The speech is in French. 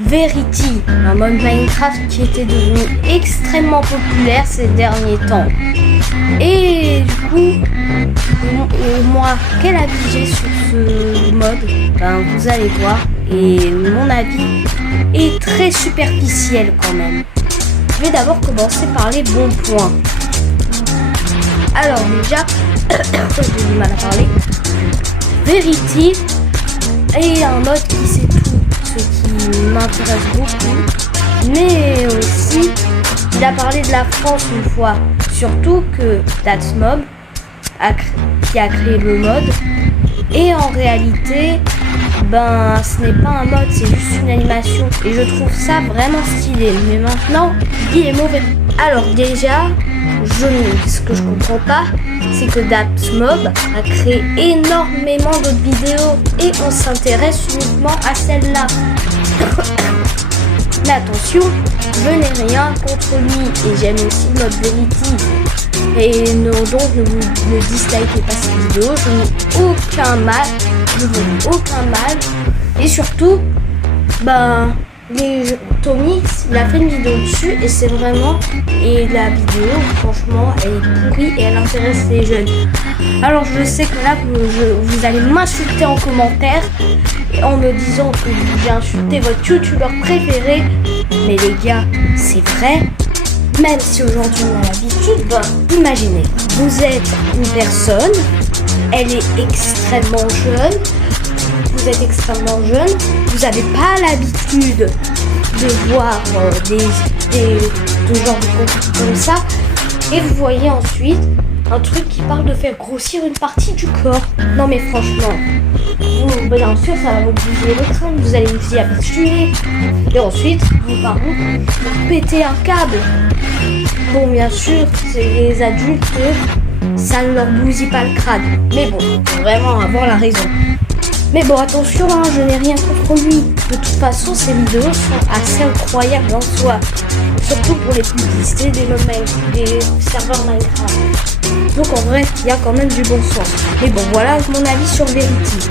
Verity, un mode Minecraft qui était devenu extrêmement populaire ces derniers temps. Et du coup, moi, quel avis j'ai sur ce mode? Ben, vous allez voir. Et mon avis est très superficiel quand même. Je vais d'abord commencer par les bons points. Alors déjà, j'ai du mal à parler. Verity est un mode qui sait tout, ce qui m'intéresse beaucoup. Mais aussi, il a parlé de la France une fois. Surtout que Datsmob qui a créé le mode. Et en réalité, ben ce n'est pas un mode, c'est juste une animation. Et je trouve ça vraiment stylé. Mais maintenant, il est mauvais. Alors déjà, ce que je comprends pas, c'est que Datsmob a créé énormément d'autres vidéos et on s'intéresse uniquement à celle-là. Mais attention, je n'ai rien contre lui et j'aime aussi le mode Verity. Et donc ne dislikez pas cette vidéo, je n'ai aucun mal, et surtout, ben, Tommy, il a fait une vidéo dessus et c'est vraiment, et la vidéo, franchement, elle est pourrie et elle intéresse les jeunes. Alors je sais que là, vous allez m'insulter en commentaire en me disant que j'ai insulté votre youtubeur préféré, mais les gars, c'est vrai. Même si aujourd'hui on a l'habitude, ben, imaginez, vous êtes une personne, elle est extrêmement jeune, vous n'avez pas l'habitude de voir de genre de contenu comme ça, et vous voyez ensuite un truc qui parle de faire grossir une partie du corps. Non mais franchement, bien sûr ça va vous bousiller le crâne, vous allez vous y habituer, et ensuite vos parents vont péter un câble. Bon, bien sûr, c'est les adultes, ça ne leur bousille pas le crâne. Mais bon, faut vraiment avoir la raison. Mais bon, attention, hein, je n'ai rien contre lui. De toute façon, ces vidéos sont assez incroyables en soi. Surtout pour les publicités des serveurs Minecraft. Donc en vrai, il y a quand même du bon sens. Mais bon, voilà mon avis sur Verity.